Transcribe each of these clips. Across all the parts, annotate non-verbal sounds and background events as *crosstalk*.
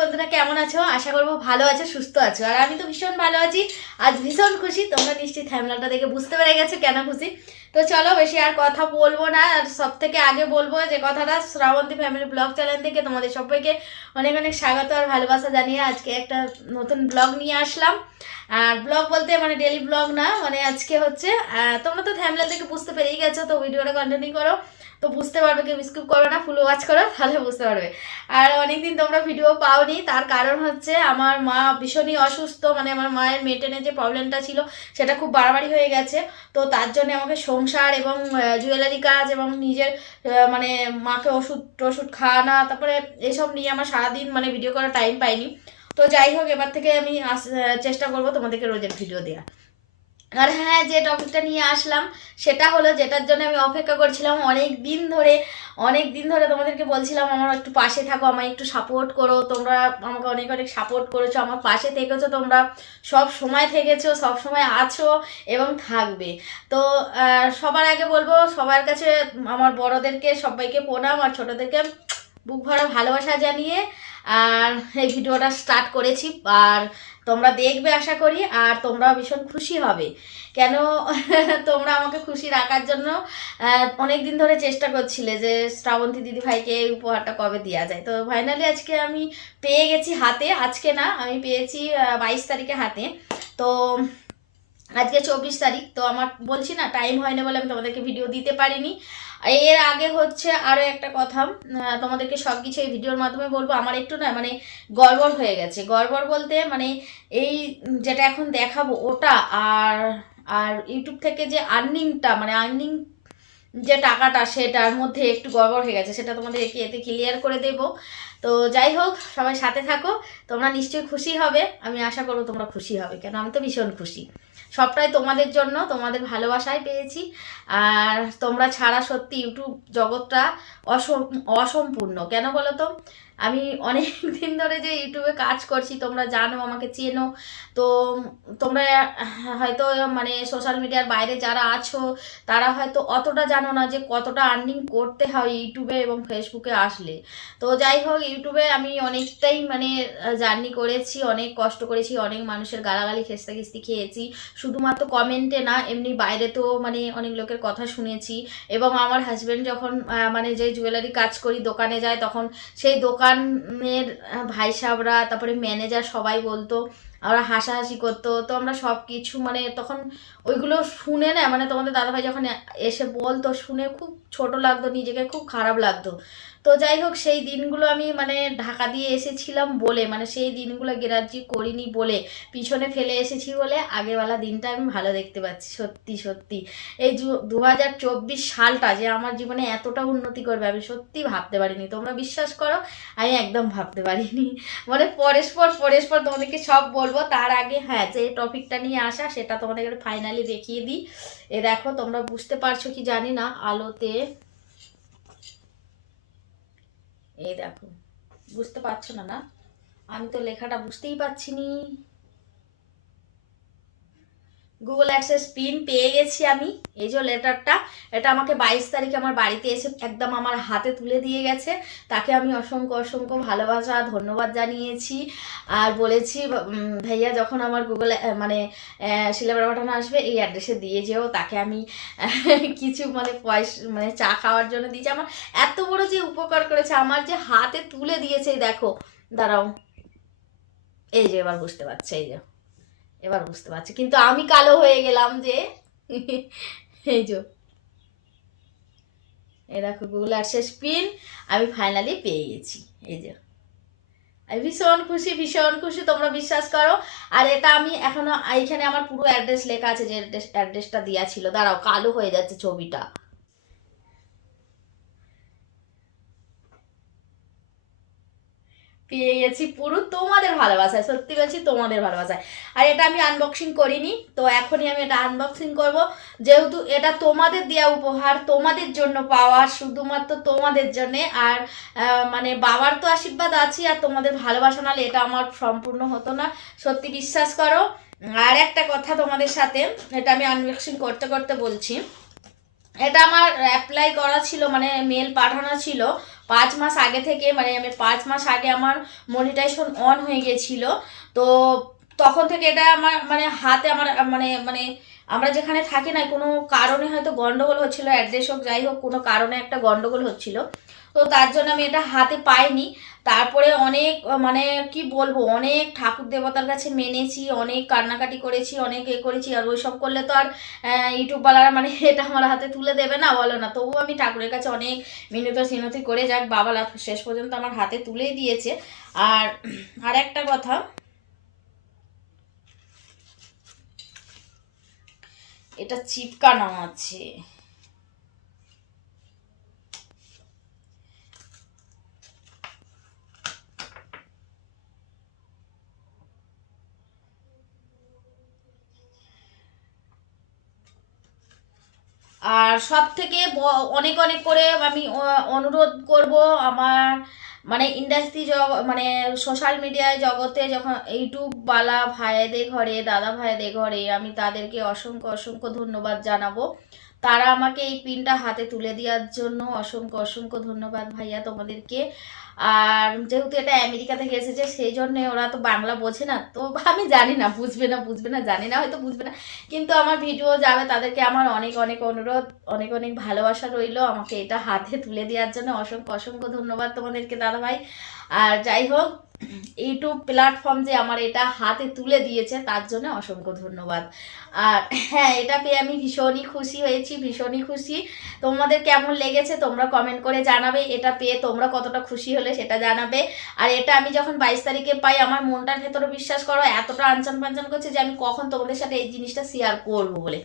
বন্ধুরা, কেমন আছো? আশা করব ভালো আছো, সুস্থ আছো। আর আমি তো ভীষণ ভালো আছি। আজ ভীষণ খুশি। তোমরা নিশ্চয়ই থ্যামলাটা দেখে বুঝতে পেরে গেছো কেন খুশি। তো চলো, বেশি আর কথা বলব না। আর সব থেকে আগে বলব যে কথাটা, শ্রাবন্তী ফ্যামিলি ব্লগ চ্যানেল থেকে তোমাদের সবাইকে অনেক অনেক স্বাগত আর ভালোবাসা জানিয়ে আজকে একটা নতুন ব্লগ নিয়ে আসলাম। আর ব্লগ বলতে মানে ডেলি ব্লগ না মানে আজকে হচ্ছে তোমরা তো থ্যামলা থেকে বুঝতে পেরেই গেছো, তো ভিডিওটা কন্টিনিউ করো। তো বুঝতে পারবে কেউ স্কিপ করবে না ফুল ওয়াচ করো, তাহলে বুঝতে পারবে। আর অনেকদিন তোমরা ভিডিও পাওনি, তার কারণ হচ্ছে আমার মা ভীষণই অসুস্থ মানে আমার মায়ের মেটেনের যে প্রবলেমটা ছিল, সেটা খুব বাড়াবাড়ি হয়ে গেছে। তো তার জন্য আমাকে সংসার এবং জুয়েলারি কাজ এবং নিজের মানে মাকে ওষুধ টষুধ খাওয়ানো, তারপরে এসব নিয়ে আমার সারাদিন মানে ভিডিও করার টাইম পাইনি। তো যাই হোক, এবার থেকে আমি চেষ্টা করব তোমাদেরকে রোজের ভিডিও দেওয়া আর হ্যাঁ যে টপিকটা নিয়ে আসলাম, সেটা হলো যেটার জন্য আমি অপেক্ষা করছিলাম অনেক দিন ধরে, অনেক দিন ধরে তোমাদেরকে বলছিলাম, আমার একটু পাশে থাকো, আমায় একটু সাপোর্ট করো, তোমরা আমাকে অনেক অনেক সাপোর্ট করেছ, আমার পাশে থেকেছো তোমরা, সব সময় থেকেছো, সব সময় আছো এবং থাকবে। তো সবার আগে বলব, সবার কাছে আমার বড়দেরকে, সবাইকে প্রণাম, আর ছোটদেরকে বুক ভরা ভালোবাসা জানিয়ে আর এই ভিডিওটা স্টার্ট করেছি আর তোমরা দেখবে আশা করি আর তোমরা ভীষণ খুশি হবে। কেন? *laughs* তোমরা আমাকে খুশি রাখার জন্য অনেক দিন ধরে চেষ্টা করছিলে যে শ্রাবন্তী দিদি ভাইকে এই উপহারটা কবে দেওয়া যায়। তো ফাইনালি আজকে আমি পেয়ে গেছি হাতে, আজকে না, আমি পেয়েছি বাইশ তারিখে হাতে। তো আজকে চব্বিশ তারিখ, তো আমার বলছি না টাইম হয় না বলে আমি তোমাদেরকে ভিডিও দিতে পারিনি। এর আগে হচ্ছে আরও একটা কথা তোমাদেরকে সব কিছু এই ভিডিওর মাধ্যমে বলব। আমার একটু না মানে গড়বড় হয়ে গেছে। গড়বড় বলতে মানে এই যেটা এখন দেখাবো ওটা আর আর ইউটিউব থেকে যে আর্নিংটা মানে আর্নিং যে টাকাটা সেটার মধ্যে একটু গড়বড় হয়ে গেছে, সেটা তোমাদের একে এতে ক্লিয়ার করে দেব। তো যাই হোক, সবাই সাথে থাকো, তোমরা নিশ্চয়ই খুশি হবে। আমি আশা করব তোমরা খুশি হবে, কেন আমি তো ভীষণ খুশি। সবটাই তোমাদের জন্য, তোমাদের ভালোবাসায় পেয়েছি। আর তোমরা ছাড়া সত্যি ইউটিউব জগৎটা অসম, অসম্পূর্ণ। কেন বলো তো? আমি অনেক দিন ধরে যে ইউটিউবে কাজ করছি, তোমরা জানো, আমাকে চেনো। তো তোমরা হয়তো মানে সোশ্যাল মিডিয়ার বাইরে যারা আছো, তারা হয়তো অতটা জানো না যে কতটা আর্নিং করতে হয় ইউটিউবে এবং ফেসবুকে আসলে। তো যাই হোক, ইউটিউবে আমি অনেকটাই মানে জার্নি করেছি, অনেক কষ্ট করেছি, অনেক মানুষের গালাগালি খেস্তা খিস্তি খেয়েছি। শুধুমাত্র কমেন্টে না, এমনি বাইরে তো মানে অনেক লোকের কথা শুনেছি। এবং আমার হাজব্যান্ড যখন মানে যে জুয়েলারি কাজ করি, দোকানে যায়, তখন সেই দোকানের ভাই সাহেবরা তারপরে ম্যানেজার সবাই বলতো, আমরা হাসাহাসি করতো। তো আমরা সব কিছু মানে তখন ওইগুলো শুনে না মানে তোমাদের দাদাভাই যখন এসে বলতো, শুনে খুব ছোট লাগতো, নিজেকে খুব খারাপ লাগতো। তো যাই হোক, সেই দিনগুলো আমি মানে ঢাকা দিয়ে এসেছিলাম বলে মানে সেই দিনগুলো গ্রাহ্য করিনি বলে, পিছনে ফেলে এসেছি বলে আগেবেলা দিনটা আমি ভালো দেখতে পাচ্ছি, সত্যি সত্যি। এই দু হাজার চব্বিশ সালটা যে আমার জীবনে এতটা উন্নতি করবে, আমি সত্যি ভাবতে পারিনি। তোমরা বিশ্বাস করো, আমি একদম ভাবতে পারিনি। মানে পরস্পর পরস্পর তোমাদেরকে সব বলব, তার আগে হ্যাঁ যে টপিকটা নিয়ে আসা, সেটা তোমাদেরকে ফাইনালি দেখিয়ে দিই। এ দেখো, তোমরা বুঝতে পারছ কি জানি না, আলোতে এই দেখো বুঝতে পারছ না না? আমি তো লেখাটা বুঝতেই পারছি নি। গুগল অ্যাক্সেস পিন পেয়ে গেছি আমি। এই যে লেটারটা, এটা আমাকে বাইশ তারিখে আমার বাড়িতে এসে একদম আমার হাতে তুলে দিয়ে গেছে। তাকে আমি অসংখ্য অসংখ্য ভালোবাসা, ধন্যবাদ জানিয়েছি। আর বলেছি ভাইয়া, যখন আমার গুগল মানে শিলাবার পাঠানো আসবে, এই অ্যাড্রেসে দিয়ে যেও। তাকে আমি, *laughs* কিছু মানে পয়সা মানে চা খাওয়ার জন্য দিয়েছি। আমার এত বড় যে উপকার করেছে, আমার যে হাতে তুলে দিয়েছে দেখো, দাঁড়াও। এই যে, এবার বুঝতে পারছে, এই যে। এবার বুঝতে পারছি। কিন্তু আমি কালো হয়ে গেলাম যে, এই যে। এই দেখো গুগল অ্যাডসেস পিন আমি ফাইনালি পেয়ে গেছি। এই যে। আমি ভীষণ খুশি ভীষণ খুশি, তোমরা বিশ্বাস করো। আর এটা আমি এখনও, এইখানে আমার পুরো অ্যাড্রেস লেখা আছে যে অ্যাড্রেসটা দেওয়া ছিল। দাঁড়াও, কালো হয়ে যাচ্ছে ছবিটা। পেয়ে গেছি পুরো তোমাদের ভালোবাসায়, সত্যি বলছি তোমাদের ভালোবাসায়। আর এটা আমি আনবক্সিং করিনি, তো এখনই আমি এটা আনবক্সিং করব। যেহেতু এটা তোমাদের দেওয়া উপহার, তোমাদের জন্য পাওয়া, শুধুমাত্র তোমাদের জন্যে। আর মানে বাবার তো আশীর্বাদ আছে, আর তোমাদের ভালোবাসা নাহলে এটা আমার সম্পূর্ণ হতো না। সত্যি বিশ্বাস করো। আর একটা কথা তোমাদের সাথে, এটা আমি আনবক্সিং করতে করতে বলছি। এটা আমার অ্যাপ্লাই করা ছিল মানে মেল পাঠানো ছিল। পাঁচ মাস আগে থেকে মানে আমি পাঁচ মাস আগে আমার মনিটাইজেশন অন হয়ে গেছিল। তো তখন থেকে এটা আমার মানে হাতে আমার মানে মানে আমরা যেখানে থাকি না, কোনো কারণে হয়তো গন্ডগোল হচ্ছিল, অ্যাড্রেস হোক, যাই হোক, কোনো কারণে একটা গন্ডগোল হচ্ছিল। তো তার জন্য আমি এটা হাতে পাইনি। তারপরে অনেক মানে কি বলব, অনেক ঠাকুর দেবতার কাছে মেনেছি, অনেক কান্নাকাটি করেছি, অনেক এ করেছি, আর ওইসব করলে তো আর ইউটিউবওয়ালারা মানে *laughs* এটা আমার হাতে তুলে দেবে না, বলো না। তবুও আমি ঠাকুরের কাছে অনেক মিনতি সিনতি করে যাক, বাবা শেষ পর্যন্ত আমার হাতে তুলেই দিয়েছে। আর আর একটা কথা এটা চিপকানো আছে। আর সব থেকে অনেক অনেক করে আমি অনুরোধ করব আমার মানে ইন্ডাস্ট্রি জগ মানে সোশ্যাল মিডিয়ায় জগতে যখন ইউটিউবওয়ালা ভাইদের ঘরে, দাদা ভাইদের ঘরে আমি তাদেরকে অসংখ্য অসংখ্য ধন্যবাদ জানাব। তারা আমাকে এই পিনটা হাতে তুলে দেওয়ার জন্য অসংখ্য অসংখ্য ধন্যবাদ ভাইয়া তোমাদেরকে। আর যেহেতু এটা আমেরিকা থেকে এসেছে, সেই জন্য ওরা তো বাংলা বোঝে না। তো আমি জানি না, বুঝবে না বুঝবে না, জানি না, হয়তো বুঝবে না। কিন্তু আমার ভিডিও যাবে, তাদেরকে আমার অনেক অনেক অনুরোধ, অনেক অনেক ভালোবাসা রইল আমাকে এটা হাতে তুলে দেওয়ার জন্য। অসংখ্য অসংখ্য ধন্যবাদ তোমাদেরকে দাদা ভাই আর যাই হোক ইউটিউব প্ল্যাটফর্ম যে আমার এটা হাতে তুলে দিয়েছে, তার জন্য অসংখ্য ধন্যবাদ। আর হ্যাঁ এটা পেয়ে আমি ভীষণই খুশি হয়েছি, ভীষণই খুশি। তোমাদের কেমন লেগেছে তোমরা কমেন্ট করে জানাবে। এটা পেয়ে তোমরা কতটা খুশি হলে সেটা জানাবে। আর এটা আমি যখন বাইশ তারিখে পাই, আমার মনটার ভেতরে বিশ্বাস করো, এতটা আনচান পাঞ্চান করছে যে আমি কখন তোমাদের সাথে এই জিনিসটা শেয়ার করব বলে।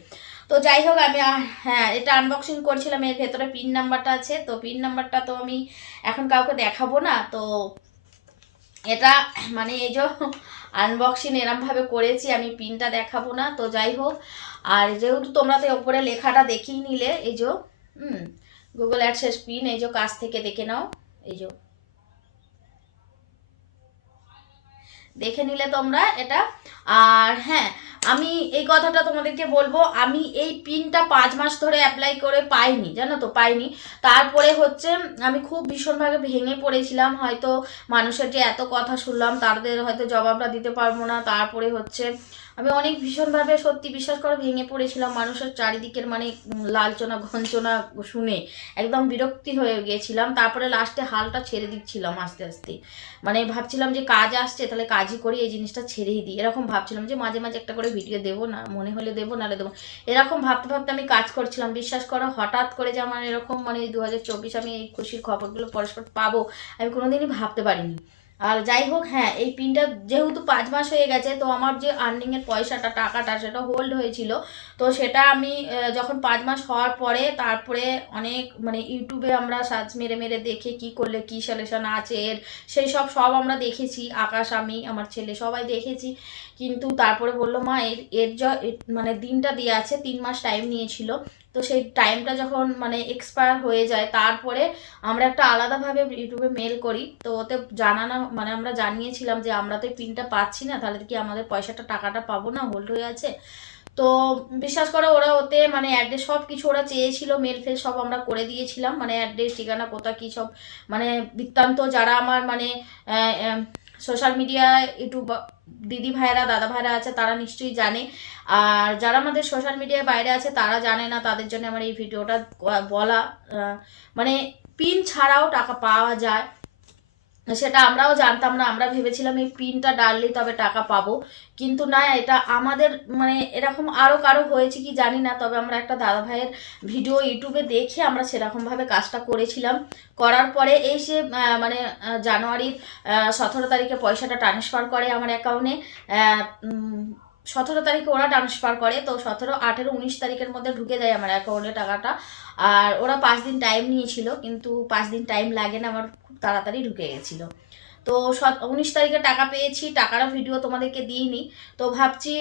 তো যাই হোক, আমি হ্যাঁ এটা আনবক্সিং করছিলাম, এর ভেতরে পিন নাম্বারটা আছে। তো পিন নাম্বারটা তো আমি এখন কাউকে দেখাবো না, তো এটা মানে এই যে আনবক্সিং এরমভাবে করেছি, আমি পিনটা দেখাবো না, তো যাই হোক। আর যেহেতু তোমরা তো ওপরে লেখাটা দেখেই নিলে, এই যে, হুম গুগল অ্যাডসেস পিন, এই যে কাছ থেকে দেখে নাও, এই যে। দেখে নিলে তোমরা এটা। আর হ্যাঁ আমি এই কথাটা তোমাদেরকে বলব, আমি এই পিনটা পাঁচ মাস ধরে অ্যাপ্লাই করে পাইনি, জানো তো, পাইনি। তারপরে হচ্ছে, আমি খুব ভীষণভাবে ভেঙে পড়েছিলাম, হয়তো মানুষের যে এত কথা শুনলাম, তাদের হয়তো জবাবটা দিতে পারব না। তারপরে হচ্ছে আমি অনেক ভীষণভাবে সত্যি বিশ্বাস করে, ভেঙে পড়েছিলাম মানুষের চারিদিকের মানে লালচনা ঘঞ্চনা শুনে। একদম বিরক্তি হয়ে গিয়েছিলাম তারপরে লাস্টে হালটা ছেড়ে দিচ্ছিলাম আস্তে আস্তে। মানে ভাবছিলাম যে কাজ আসছে, তাহলে কাজই করি, এই জিনিসটা ছেড়েই দিই। এরকম ভাবছিলাম যে মাঝে মাঝে একটা করে ভিডিও দেবো না, মনে হলে দেবো, নাহলে দেবো এরকম ভাবতে ভাবতে আমি কাজ করছিলাম। বিশ্বাস করো, হঠাৎ করে যে আমার এরকম মানে দু হাজার চব্বিশ আমি এই খুশির খবরগুলো পরস্পর পাবো, আমি কোনোদিনই ভাবতে পারিনি। আর যাই হোক হ্যাঁ এই পিনটা যেহেতু পাঁচ মাস হয়ে গেছে, তো আমার যে আর্নিংয়ের পয়সাটা, টাকাটা সেটা হোল্ড হয়েছিল, তো সেটা আমি যখন পাঁচ মাস হওয়ার পরে, তারপরে অনেক মানে ইউটিউবে আমরা সার্চ মেরে মেরে দেখে কি করলে কি সলিউশন আছে, এর সেই সব সব আমরা দেখেছি, আকাশ, আমি, আমার ছেলে সবাই দেখেছি, কিন্তু তারপরে বলল, মা, এর এর য মানে দিনটা দিয়ে আছে, তিন মাস টাইম নিয়েছিল। তো সেই টাইমটা যখন মানে এক্সপায়ার হয়ে যায়, তারপরে আমরা একটা আলাদাভাবে ইউটিউবে মেল করি। তো ওতে জানানো মানে আমরা জানিয়েছিলাম যে আমরা তো এই পিনটা পাচ্ছি না, তাহলে কি আমাদের পয়সাটা, টাকাটা পাবো না? হোল্ড হয়ে আছে। তো বিশ্বাস করো, ওরা ওতে মানে অ্যাড্রেস সব কিছু ওরা চেয়েছিল মেল ফেল সব আমরা করে দিয়েছিলাম। মানে অ্যাড্রেস ঠিকানা, কোথা, কী সব মানে বৃত্তান্ত যারা আমার মানে সোশ্যাল মিডিয়া ইউটিউব দিদি ভাইরা দাদা ভাইরা আছে, তারা নিশ্চয়ই জানে। আর যারা আমাদের সোশ্যাল মিডিয়ায় বাইরে আছে, তারা জানে না, তাদের জন্য আমার এই ভিডিওটা বলা মানে পিন ছাড়াও টাকা পাওয়া যায়। সেটা আমরাও জানতাম না, আমরা ভেবেছিলাম এই পিনটা ডাললেই তবে টাকা পাবো। কিন্তু না, এটা আমাদের মানে এরকম আরও কারও হয়েছে কি জানি না, তবে আমরা একটা দাদা ভাইয়ের ভিডিও ইউটিউবে দেখে আমরা সেরকমভাবে কাজটা করেছিলাম। করার পরে এই সে মানে জানুয়ারির সতেরো তারিখে পয়সাটা ট্রান্সফার করে আমার অ্যাকাউন্টে সতেরো তারিখে ওরা ট্রান্সফার করে, তো সতেরো, আঠেরো, উনিশ তারিখের মধ্যে ঢুকে যায় আমার অ্যাকাউন্টে টাকাটা। আর ওরা পাঁচ দিন টাইম নিয়েছিল, কিন্তু পাঁচ দিন টাইম লাগে না, আমার খুব তাড়াতাড়ি ঢুকে গেছিল। তো সত উনিশ তারিখে টাকা পেয়েছি, টাকারও ভিডিও তোমাদেরকে দিইনি। তো ভাবছি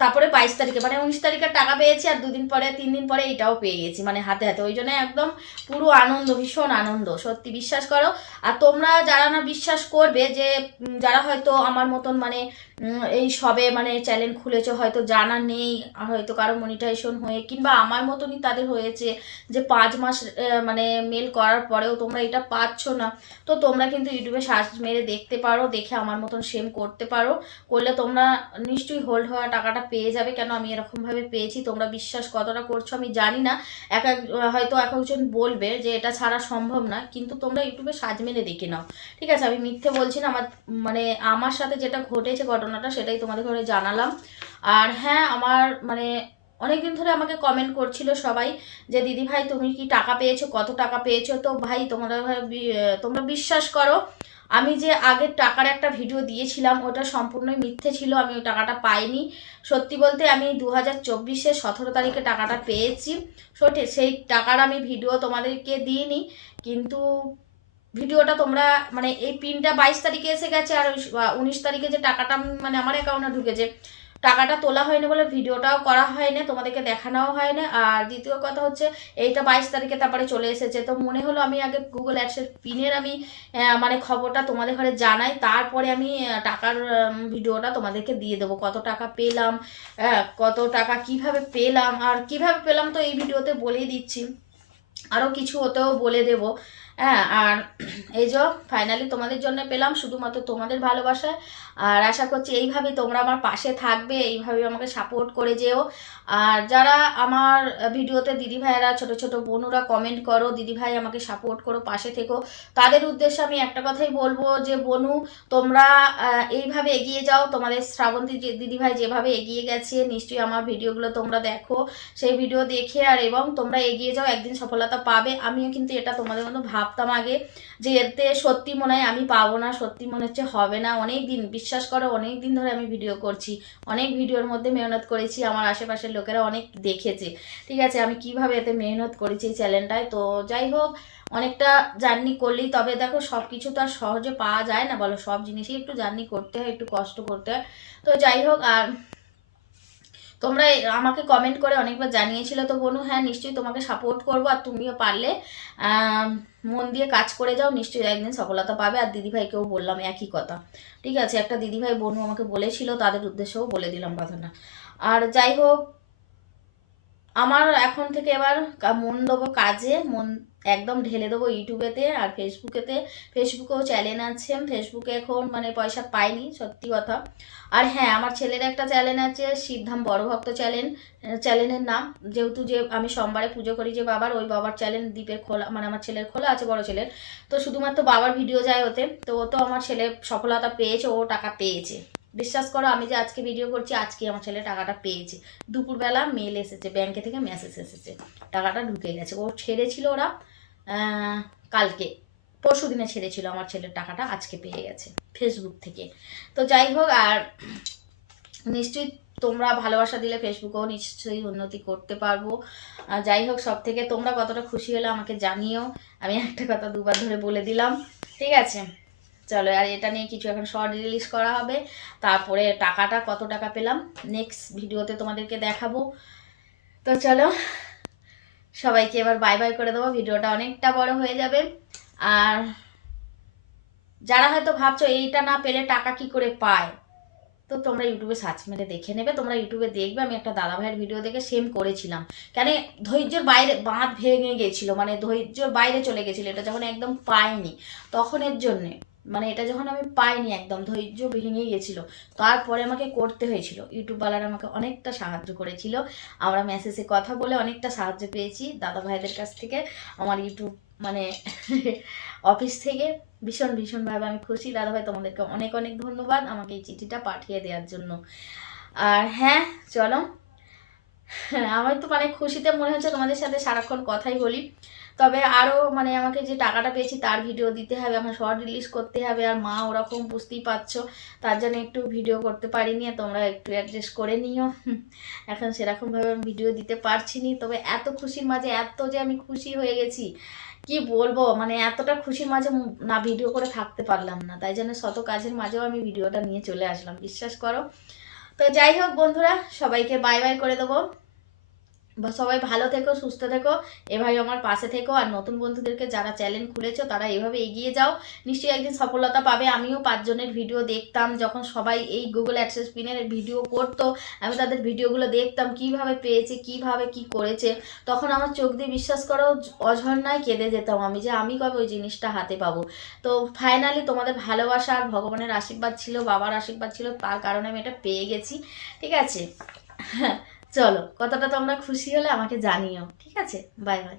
তারপরে বাইশ তারিখে মানে উনিশ তারিখে টাকা পেয়েছি আর দুদিন পরে, তিন দিন পরে এটাও পেয়ে গেছি মানে হাতে হাতে। ওই জন্য একদম পুরো আনন্দ, ভীষণ আনন্দ, সত্যি বিশ্বাস করো। আর তোমরা যারা না বিশ্বাস করবে যে যারা হয়তো আমার মতন মানে এই সবে মানে চ্যানেল খুলেছে, হয়তো জানা নেই, হয়তো কারও মনিটাইজেশন হয়ে, কিংবা আমার মতনই তাদের হয়েছে যে পাঁচ মাস মানে মেল করার পরেও তোমরা এটা পাচ্ছ না, তো তোমরা কিন্তু ইউটিউবে সার্চ মেরে দেখতে পারো, দেখে আমার মতন সেম করতে পারো। করলে তোমরা নিশ্চয়ই হোল্ড হওয়া টাকাটা পেয়ে যাবে। কেন আমি এরকমভাবে পেয়েছি? তোমরা বিশ্বাস কতটা করছ? আমি জানি না। এক এক, হয়তো এক একজন বলবে যে এটা ছাড়া সম্ভব না। কিন্তু তোমরা ইউটিউবে সাজ মেরে দেখে নাও। ঠিক আছে? আমি মিথ্যে বলছি না। আমার মানে আমার সাথে যেটা ঘটেছে ঘটনাটা সেটাই তোমাদের ঘরে জানালাম। আর হ্যাঁ আমার মানে অনেকদিন ধরে আমাকে কমেন্ট করছিল সবাই যে, দিদি ভাই, তুমি কি টাকা পেয়েছ? কত টাকা পেয়েছ? তো ভাই, তোমরা তোমরা বিশ্বাস করো। আমি যে আগের টাকার একটা ভিডিও দিয়েছিলাম, ওটা সম্পূর্ণই মিথ্যে ছিল, আমি ওই টাকাটা পাইনি। সত্যি বলতে আমি দু হাজার চব্বিশে সতেরো তারিখে টাকাটা পেয়েছি। সেই টাকার আমি ভিডিও তোমাদেরকে দিইনি, কিন্তু ভিডিওটা তোমরা মানে এই পিনটা বাইশ তারিখে এসে গেছে, আর উনিশ তারিখে যে টাকাটা মানে আমার অ্যাকাউন্টে ঢুকেছে টাকাটা তোলা হয়নি বলে ভিডিওটাও করা হয়নি, তোমাদেরকে দেখানোও হয়নি। আর দ্বিতীয় কথা হচ্ছে, এইটা বাইশ তারিখে তারপরে চলে এসেছে। তো মনে হলো আমি আগে গুগল অ্যাডসের পিনের আমি মানে খবরটা তোমাদের ঘরে জানাই, তারপরে আমি টাকার ভিডিওটা তোমাদেরকে দিয়ে দেবো। কত টাকা পেলাম কত টাকা কীভাবে পেলাম, আর কীভাবে পেলাম তো এই ভিডিওতে বলেই দিচ্ছি। আরও কিছু ওতেও বলে দেব। হ্যাঁ আর এই যে ফাইনালি তোমাদের জন্য পেলাম শুধুমাত্র তোমাদের ভালোবাসায় আর আশা করছি এইভাবেই তোমরা আমার পাশে থাকবে, এইভাবে আমাকে সাপোর্ট করে যেও। আর যারা আমার ভিডিওতে দিদি ভাইয়েরা, ছোট ছোট বোনুরা কমেন্ট করো, দিদি ভাই আমাকে সাপোর্ট করো, পাশে থেকো। তাদের উদ্দেশ্যে আমি একটা কথাই বলব যে, বনু, তোমরা এইভাবে এগিয়ে যাও। তোমাদের শ্রাবন্তী দিদি ভাই যেভাবে এগিয়ে গেছে, নিশ্চয়ই আমার ভিডিওগুলো তোমরা দেখো। সেই ভিডিও দেখে আর এবং তোমরা এগিয়ে যাও, একদিন সফলতা পাবে। আমিও কিন্তু এটা তোমাদের মতো ভাবতাম আগে যে এতে সত্যি মনে হয় আমি পাবো না, সত্যি মনে হচ্ছে হবে না। অনেক দিন বিশ্বাস করো অনেক দিন ধরে আমি ভিডিও করছি। অনেক ভিডিওর মধ্যে মেহনত করেছি, আমার আশেপাশের লোকেরা অনেক দেখেছে। ঠিক আছে, আমি কীভাবে এতে মেহনত করেছি এই চ্যানেলটায় তো যাই হোক, অনেকটা জার্নি করলেই তবে দেখো সব কিছু তো আর সহজে পাওয়া যায় না বলো, সব জিনিসই একটু জার্নি করতে হয়, একটু কষ্ট করতে হয়। তো যাই হোক, আর তোমরা আমাকে কমেন্ট করে অনেকবার জানিয়েছিলে তো বনু হ্যাঁ নিশ্চয়ই তোমাকে সাপোর্ট করব আর তুমিও পারলে। মন দিয়ে কাজ করে যাও, নিশ্চয়ই একদিন সফলতা পাবে। আর দিদিভাইকেও বললাম একই কথা। ঠিক আছে, একটা দিদিভাই বনু আমাকে বলেছিল, তাদের উদ্দেশ্যেও বলে দিলাম কথাটা। আর যাই হোক, আমার এখন থেকে এবার মন দেবো কাজে মন একদম ঢেলে দেবো ইউটিউবেতে আর ফেসবুকেতে। ফেসবুকেও চ্যানেল আছে। ফেসবুকে এখন মানে পয়সা পাইনি, সত্যি কথা। আর হ্যাঁ আমার ছেলের একটা চ্যানেল আছে, শিবধাম বড় ভক্ত চ্যানেল চ্যানেলের নাম। যেহেতু যে আমি সোমবারে পুজো করি যে বাবার, ওই বাবার চ্যানেল দ্বীপের খোলা মানে আমার ছেলের খোলা আছে, বড় ছেলের। তো শুধুমাত্র বাবার ভিডিও যায় ওতে। তো ও তো আমার ছেলে সফলতা পেয়েছে, ও টাকা পেয়েছে। বিশ্বাস করো, আমি যে আজকে ভিডিও করছি, আজকে আমার ছেলে টাকাটা পেয়েছে। দুপুরবেলা মেল এসেছে ব্যাংকে থেকে মেসেজ এসেছে। টাকাটা ঢুকে গেছে। ও ছেড়েছিল ওরা। কালকে। পরশু দিনে ছেড়েছিল আমার ছেলের টাকাটা, আজকে পেয়ে গেছে ফেসবুক থেকে। তো যাই হোক, আর নিশ্চয়ই তোমরা ভালোবাসা দিলে ফেসবুকেও নিশ্চয়ই উন্নতি করতে পারব। আর যাই হোক সব থেকে তোমরা কতটা খুশি হলে আমাকে জানিও। আমি একটা কথা দুবার ধরে বলে দিলাম, ঠিক আছে? চলো, আর এটা নিয়ে কিছু এখন শর্ট রিলিজ করা হবে। তারপরে টাকাটা কত টাকা পেলাম নেক্সট ভিডিওতে তোমাদেরকে দেখাবো। তো চলো সবাইকে এবার বাই বাই করে দেবো, ভিডিওটা অনেকটা বড় হয়ে যাবে। আর যারা হয়তো ভাবছ এইটা না পেলে টাকা কি করে পায়, তো তোমরা ইউটিউবে সার্চ মেরে দেখে নেবে। তোমরা ইউটিউবে দেখবে, আমি একটা দাদা ভাইয়ের ভিডিও দেখে সেম করেছিলাম। কেন ধৈর্যের বাইরে বাঁধ ভেঙে গেছিল মানে ধৈর্যর বাইরে চলে গেছিল, এটা যখন একদম পাইনি, তখনের জন্যে। মানে এটা যখন আমি পাইনি একদম, ধৈর্য ভেঙে গেছিল। তারপরে আমাকে করতে হয়েছিল। ইউটিউবওয়ালারা আমাকে অনেকটা সাহায্য করেছিল। আমরা মেসেজে কথা বলে অনেকটা সাহায্য পেয়েছি। দাদা ভাইদের কাছ থেকে। আমার ইউটিউব মানে *laughs* অফিস থেকে ভীষণ, ভীষণভাবে আমি খুশি। দাদা ভাই, তোমাদেরকে অনেক অনেক ধন্যবাদ আমাকে এই চিঠিটা পাঠিয়ে দেওয়ার জন্য। আর হ্যাঁ চলো। আমার তো মানে খুশিতে মনে হচ্ছে তোমাদের সাথে সারাক্ষণ কথাই বলি। তবে আরও মানে আমাকে যে টাকাটা পেয়েছি তার ভিডিও দিতে হবে, আমার শর্ট রিলিজ করতে হবে, আর মা ওরকম বুঝতেই পারছ, তার জন্য একটু ভিডিও করতে পারিনি তোমরা একটু অ্যাডজাস্ট করে নিও। এখন সেরকমভাবে আমি ভিডিও দিতে পারছি নি, তবে এত খুশির মাঝে, এত যে আমি খুশি হয়ে গেছি, কি বলব? মানে এতটা খুশির মাঝে না ভিডিও করে থাকতে পারলাম না, তাই জন্য শত কাজের মাঝেও আমি ভিডিওটা নিয়ে চলে আসলাম, বিশ্বাস করো? তো যাই হোক বন্ধুরা, সবাইকে বাই বাই করে দেবো। বা সবাই ভালো থেকো, সুস্থ থেকো। এভাবে আমার পাশে থেকো আর নতুন বন্ধুদেরকে যারা চ্যানেল খুলেছো, তারা এভাবে এগিয়ে যাও। নিশ্চয়ই একদিন সফলতা পাবে। আমিও পাঁচজনের ভিডিও দেখতাম যখন সবাই এই গুগল অ্যাক্সেস পিনের ভিডিও করতো। আমি তাদের ভিডিওগুলো দেখতাম, কীভাবে পেয়েছে, কীভাবে কি করেছে। তখন আমার চোখ দিয়ে বিশ্বাস করো, অঝর্ণায় কেঁদে যেতাম আমি যে আমি কবে ওই জিনিসটা হাতে পাবো। তো ফাইনালি তোমাদের ভালোবাসা আর ভগবানের আশীর্বাদ ছিল, বাবার আশীর্বাদ ছিল, তার কারণে আমি এটা পেয়ে গেছি। ঠিক আছে? চলো কতটা তোমরা খুশি হলে আমাকে জানিও ঠিক আছে? Bye bye